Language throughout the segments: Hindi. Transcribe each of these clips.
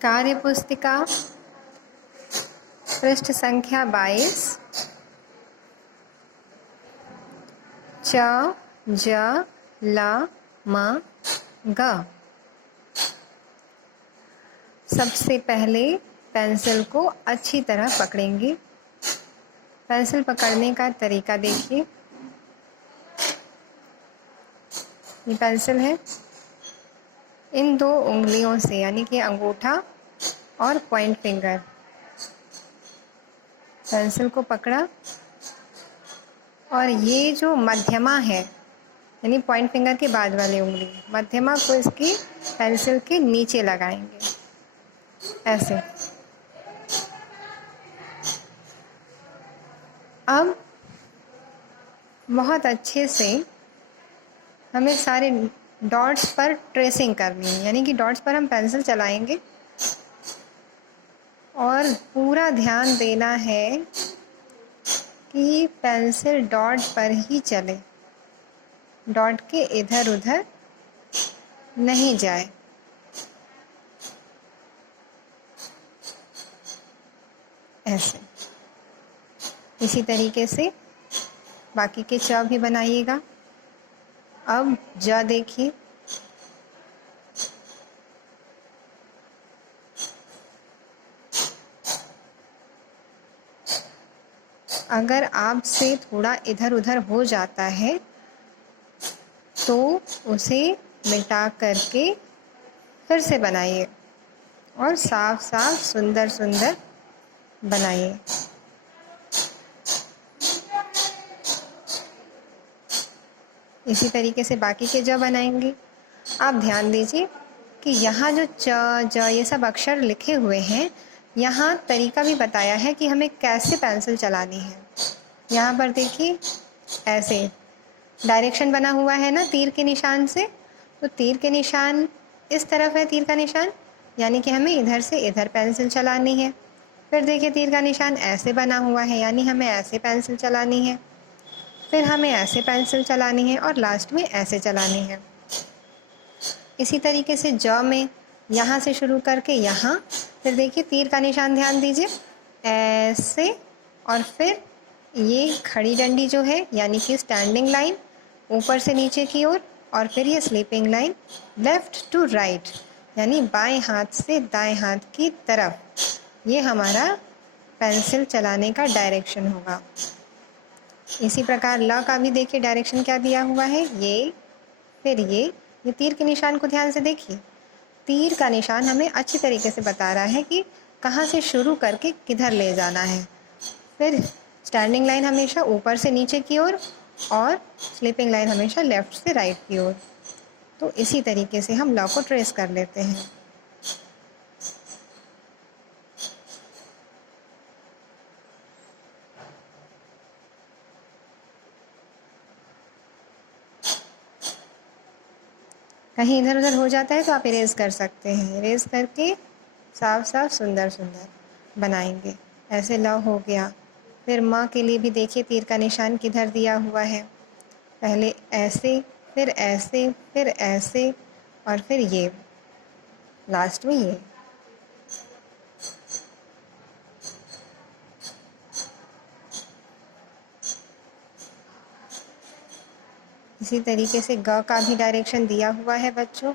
कार्य पुस्तिका पृष्ठ संख्या 22। च ज ल म ग। सबसे पहले पेंसिल को अच्छी तरह पकड़ेंगे। पेंसिल पकड़ने का तरीका देखिए। ये पेंसिल है, इन दो उंगलियों से यानी कि अंगूठा और पॉइंट फिंगर पेंसिल को पकड़ा और ये जो मध्यमा है यानी पॉइंट फिंगर के बाद वाली उंगली मध्यमा को इसकी पेंसिल के नीचे लगाएंगे ऐसे। अब बहुत अच्छे से हमें सारे डॉट्स पर ट्रेसिंग करनी है, यानी कि डॉट्स पर हम पेंसिल चलाएंगे और पूरा ध्यान देना है कि पेंसिल डॉट पर ही चले, डॉट के इधर उधर नहीं जाए। ऐसे इसी तरीके से बाकी के च भी बनाइएगा। अब ज देखिए, अगर आपसे थोड़ा इधर उधर हो जाता है तो उसे मिटा करके फिर से बनाइए और साफ साफ सुंदर सुंदर बनाइए। इसी तरीके से बाकी के ज बनाएंगे। आप ध्यान दीजिए कि यहाँ जो च ज ये सब अक्षर लिखे हुए हैं, यहाँ तरीका भी बताया है कि हमें कैसे पेंसिल चलानी है। यहाँ पर देखिए ऐसे डायरेक्शन बना हुआ है ना तीर के निशान से, तो तीर के निशान इस तरफ है, तीर का निशान यानी कि हमें इधर से इधर पेंसिल चलानी है। फिर देखिए तीर का निशान ऐसे बना हुआ है यानी हमें ऐसे पेंसिल चलानी है, फिर हमें ऐसे पेंसिल चलानी है और लास्ट में ऐसे चलानी है। इसी तरीके से ज में यहाँ से शुरू करके यहाँ, फिर देखिए तीर का निशान ध्यान दीजिए ऐसे, और फिर ये खड़ी डंडी जो है यानी कि स्टैंडिंग लाइन ऊपर से नीचे की ओर, और फिर ये sleeping line left to right यानी बाएं हाथ से दाएं हाथ की तरफ। ये हमारा पेंसिल चलाने का डायरेक्शन होगा। इसी प्रकार ल का भी देखिए डायरेक्शन क्या दिया हुआ है, ये फिर ये तीर के निशान को ध्यान से देखिए। तीर का निशान हमें अच्छी तरीके से बता रहा है कि कहाँ से शुरू करके किधर ले जाना है। फिर स्टैंडिंग लाइन हमेशा ऊपर से नीचे की ओर और स्लीपिंग लाइन हमेशा लेफ़्ट से राइट की ओर। तो इसी तरीके से हम ल को ट्रेस कर लेते हैं। कहीं इधर उधर हो जाता है तो आप इरेज कर सकते हैं, इरेज करके साफ साफ सुंदर सुंदर बनाएंगे। ऐसे ल हो गया। फिर म के लिए भी देखिए तीर का निशान किधर दिया हुआ है, पहले ऐसे फिर ऐसे फिर ऐसे और फिर ये लास्ट में ये। इसी तरीके से ग का भी डायरेक्शन दिया हुआ है बच्चों।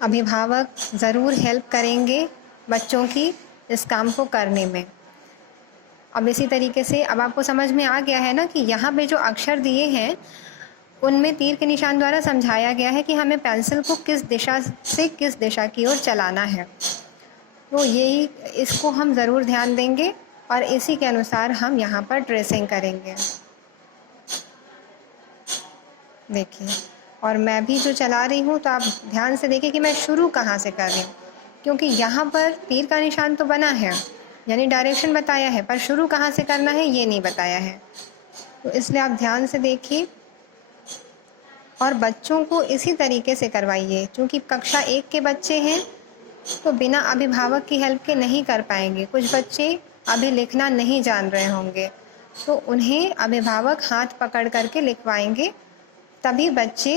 अभिभावक ज़रूर हेल्प करेंगे बच्चों की इस काम को करने में। अब इसी तरीके से अब आपको समझ में आ गया है ना कि यहाँ पे जो अक्षर दिए हैं उनमें तीर के निशान द्वारा समझाया गया है कि हमें पेंसिल को किस दिशा से किस दिशा की ओर चलाना है। तो यही इसको हम ज़रूर ध्यान देंगे और इसी के अनुसार हम यहाँ पर ट्रेसिंग करेंगे। देखिए, और मैं भी जो चला रही हूँ तो आप ध्यान से देखिए कि मैं शुरू कहाँ से कर रही हूँ, क्योंकि यहाँ पर तीर का निशान तो बना है यानी डायरेक्शन बताया है, पर शुरू कहाँ से करना है ये नहीं बताया है। तो इसलिए आप ध्यान से देखिए और बच्चों को इसी तरीके से करवाइए। क्योंकि कक्षा 1 के बच्चे हैं तो बिना अभिभावक की हेल्प के नहीं कर पाएंगे। कुछ बच्चे अभी लिखना नहीं जान रहे होंगे तो उन्हें अभिभावक हाथ पकड़ करके लिखवाएंगे, तभी बच्चे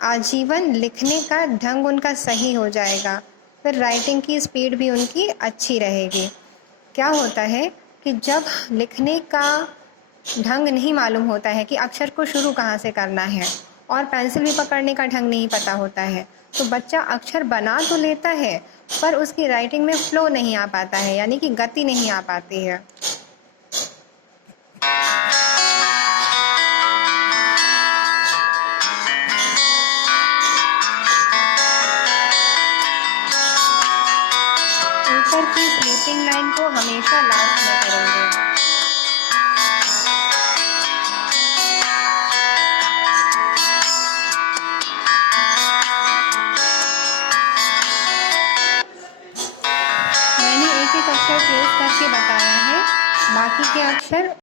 आजीवन लिखने का ढंग उनका सही हो जाएगा, फिर राइटिंग की स्पीड भी उनकी अच्छी रहेगी। क्या होता है कि जब लिखने का ढंग नहीं मालूम होता है कि अक्षर को शुरू कहाँ से करना है और पेंसिल भी पकड़ने का ढंग नहीं पता होता है, तो बच्चा अक्षर बना तो लेता है पर उसकी राइटिंग में फ्लो नहीं आ पाता है, यानी कि गति नहीं आ पाती है। ऊपर की स्लीपिंग लाइन को हमेशा लास्ट में करेंगे। मैंने एक एक अक्षर ट्रेस करके बताया है, बाकी के अक्षर